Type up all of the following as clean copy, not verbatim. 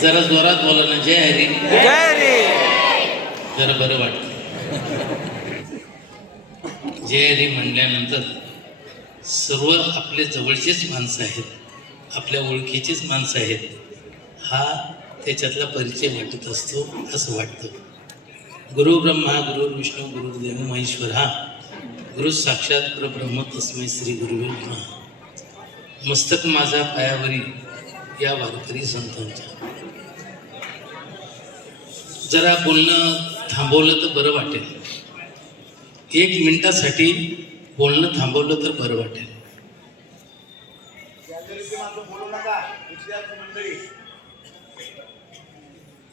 जरा जोरात बोला ना. जय हरी. जय हरी. जरा बरं वाटतं. जय हरी म्हणल्यानंतर सर्व आपले जवळचेच माणसं आहेत, आपल्या ओळखीचीच माणसं आहेत, हा त्याच्यातला परिचय वाटत असतो असं वाटतं. गुरु ब्रह्मा गुरु विष्णू गुरुदेव महेश्वर, हा गुरु साक्षात परब्रह्म तस्मै श्री गुरुवे नमः. मस्तक माझा पायावरी या वारकरी संतांच्या. जरा बोलणं थांबवलं तर बरं वाटेल. 1 मिनिटासाठी बोलणं थांबवलं तर बरं वाटेल.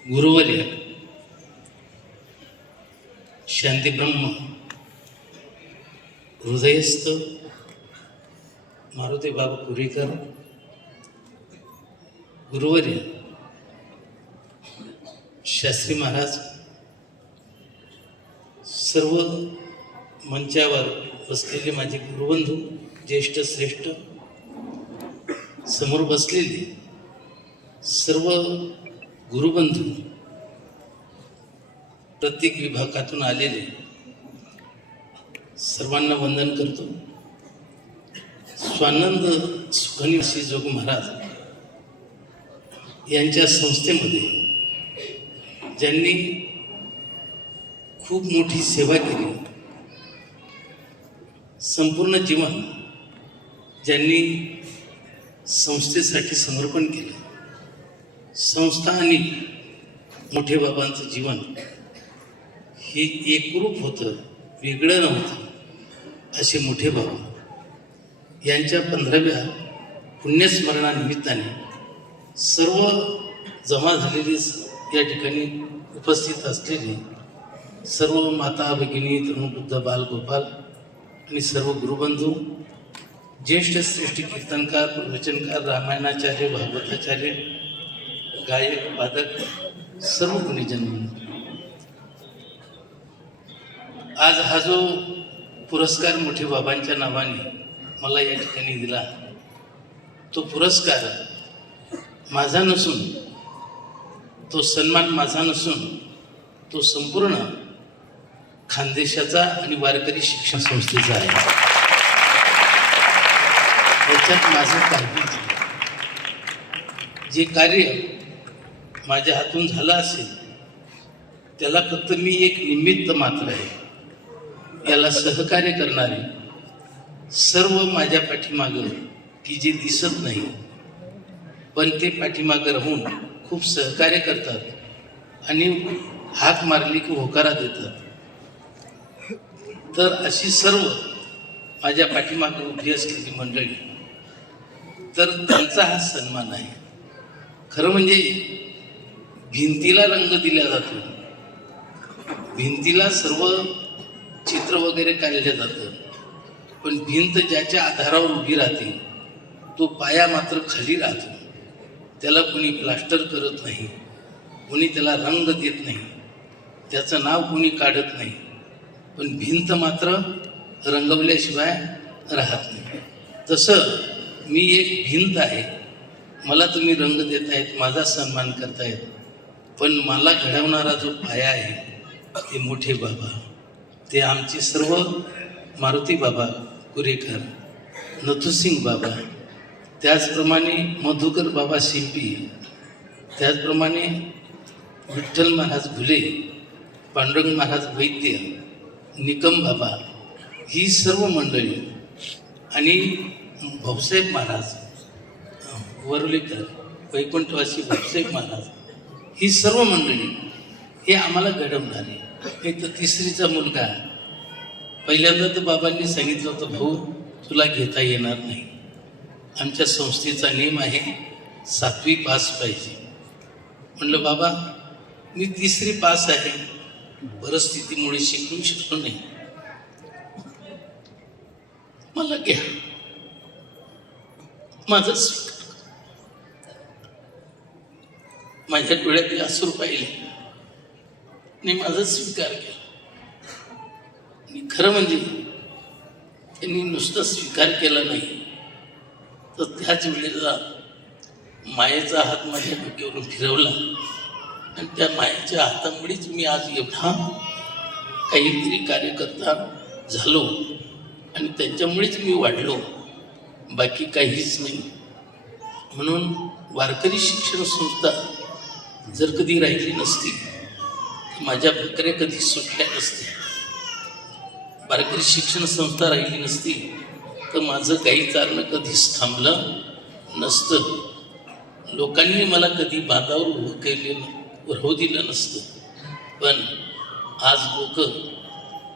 गुरुवर्य शांती ब्रह्म हृदयस्थ मारुती बाबा कुरेकर, गुरुवर्य शास्त्री महाराज, सर्व मंचावर बसलेले माझे गुरुबंधू, ज्येष्ठ श्रेष्ठ, समोर बसलेले सर्व गुरुबंधू, प्रत्येक विभागातून आलेले सर्वांना वंदन करतो. स्वानंद सुखनिवासी जोग महाराज यांच्या संस्थेमध्ये ज्यांनी खूप मोठी सेवा केली, संपूर्ण जीवन ज्यांनी संस्थेसाठी समर्पण केलं, संस्था आणि मोठे बाबांचं जीवन हे एकरूप होतं, वेगळं नव्हतं. असे मोठे बाबा यांच्या 15व्या पुण्यस्मरणानिमित्ताने सर्व जमा झालेली या ठिकाणी उपस्थित असलेली सर्व माता भगिनी, तरुण बुद्ध, बाल गोपाल आणि सर्व गुरुबंधू, ज्येष्ठ श्रेष्ठ कीर्तनकार, प्रवचनकार, रामायणाचार्य, भागवताचार्य, गायक, वादक, सर्व गुणीजन, आज हा जो पुरस्कार मोठे बाबांच्या नावाने मला या ठिकाणी दिला, तो पुरस्कार माझा नसून, तो सन्मान माझा नसून, तो संपूर्ण खानदेशाचा आणि वारकरी शिक्षण संस्थेचा आहे. त्याच्यात माझं कार्य, जे कार्य माझ्या हातून झालं असेल त्याला फक्त मी एक निमित्त मात्र आहे. याला सहकार्य करणारे सर्व माझ्या पाठीमागं, की जे दिसत नाही पण ते पाठीमागं राहून खूप सहकार्य करतात आणि हाक मारली की होकारा देतात, तर अशी सर्व माझ्या पाठीमागं उभी असलेली मंडळी, तर त्यांचा हा सन्मान आहे. खरं म्हणजे भिंतीला रंग दिला जातो, भिंतीला सर्व चित्र वगैरे काढलं जातं, पण भिंत ज्याच्या आधारावर उभी राहते तो पाया मात्र खाली राहतो. त्याला कोणी प्लास्टर करत नाही, कोणी त्याला रंग देत नाही, त्याचं नाव कोणी काढत नाही, पण भिंत मात्र रंगवल्याशिवाय राहत नाही. तसं मी एक भिंत आहे, मला तुम्ही रंग देत आहेत, माझा सन्मान करतायत, पण मला घडवणारा जो पाया आहे ते मोठे बाबा, ते आमचे सर्व मारुती बाबा कुरेकर, नथुसिंग बाबा, त्याचप्रमाणे मधुकर बाबा शिंपी, त्याचप्रमाणे विठ्ठल महाराज घुले, पांडुरंग महाराज वैद्य, निकम बाबा, ही सर्व मंडळी आणि भाऊसाहेब महाराज वरुलेकर, वैकुंठवासी भाऊसाहेब महाराज, ही सर्व मंडळी हे आम्हाला घडवणारे. एक तर तिसरीचा मुलगा, पहिल्यांदा तर बाबांनी सांगितलं होतं, भाऊ तुला घेता येणार नाही, आमच्या संस्थेचा नियम आहे 7वी पास पाहिजे. म्हणलं बाबा मी 3री पास आहे, परिस्थितीमुळे शिकू शकलो नाही, मला घ्या, माझं स्वीकार. माझ्या डोळ्यातले अश्रू पाहिले आणि माझा स्वीकार केला. आणि खरं म्हणजे त्यांनी नुसतं स्वीकार केला नाही, तर त्याच वेळेला मायेचा हात माझ्या डोक्यावरून फिरवला आणि त्या मायेच्या हातामुळेच मी आज एवढा काहीतरी कार्यकर्ता झालो आणि त्यांच्यामुळेच मी वाढलो, बाकी काहीच नाही. म्हणून वारकरी शिक्षण संस्था जर कधी राहिली नसती तर माझ्या भाकऱ्या कधी सुटल्या नसत्या. वारकरी शिक्षण संस्था राहिली नसती तर माझं गाई चारणं कधीच थांबलं नसतं. लोकांनी मला कधी बांधावर राहू दिलं नसतं. पण आज लोक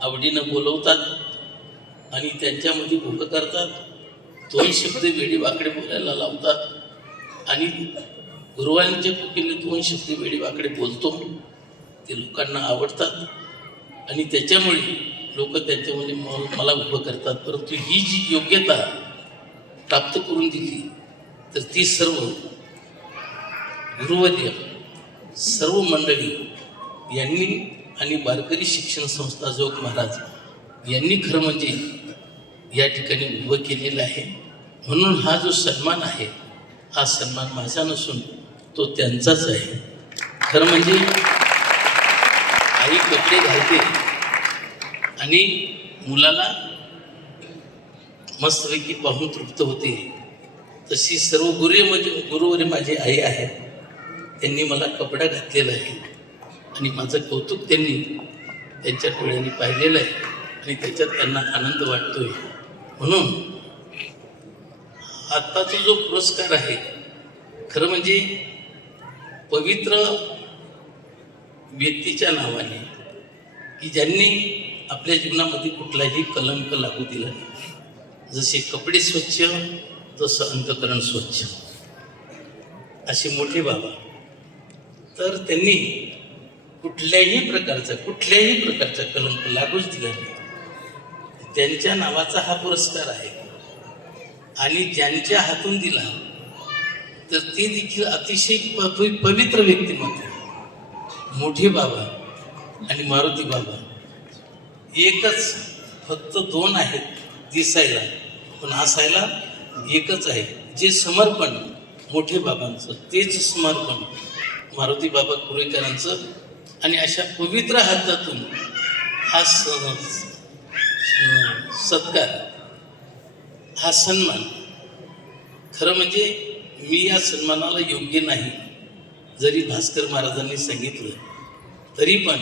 आवडीनं बोलवतात आणि त्यांच्यामध्ये उभं करतात, 2 शब्द वेडी वाकडे बोलायला लावतात आणि गुरुवांच्या कृपेने 2 शब्द वेडी वाकडे बोलतो, ते लोकांना आवडतात आणि त्याच्यामुळे लोक त्यांच्यामध्ये मला उभं करतात. परंतु ही जी योग्यता प्राप्त करून दिली तर ती सर्व गुरुवर्य, सर्व मंडळी यांनी आणि वारकरी शिक्षण संस्था जोग महाराज यांनी खरं म्हणजे या ठिकाणी उभं केलेलं आहे. म्हणून हा जो सन्मान आहे हा सन्मान माझा नसून तो त्यांचाच आहे. खरं म्हणजे आई कपडे घालते आणि मुलाला मस्तपैकी पाहून तृप्त होते, तशी सर्व गुरुवर्य माझी आई आहे. त्यांनी मला कपडा घातलेला आहे आणि माझं कौतुक त्यांनी त्यांच्या डोळ्यांनी पाहिलेलं आहे आणि त्याच्यात त्यांना आनंद वाटतोय. म्हणून आत्ताचा जो पुरस्कार आहे खरं म्हणजे पवित्र व्यक्तीच्या नावाने की ज्यांनी आपल्या जीवनामध्ये कुठलाही कलंक लागू दिला नाही. जसे कपडे स्वच्छ जसं अंतःकरण स्वच्छ, असे मोठे बाबा. तर त्यांनी कुठल्याही प्रकारचा कलंक लागूच दिला नाही. त्यांच्या नावाचा हा पुरस्कार आहे आणि ज्यांच्या हातून दिला तर ते देखील अतिशय पवित्र व्यक्तिमत्व. मोठे बाबा आणि मारुती बाबा एकच, फक्त 2 आहेत दिसायला, पण असायला एकच आहे. जे समर्पण मोठे बाबांचं तेच समर्पण मारुती बाबा कुरेकरांचं. आणि अशा पवित्र हातातून हा सत्कार, हा सन्मान, खरं म्हणजे मी या सन्मानाला योग्य नाही जरी भास्कर महाराजांनी सांगितलं तरी पण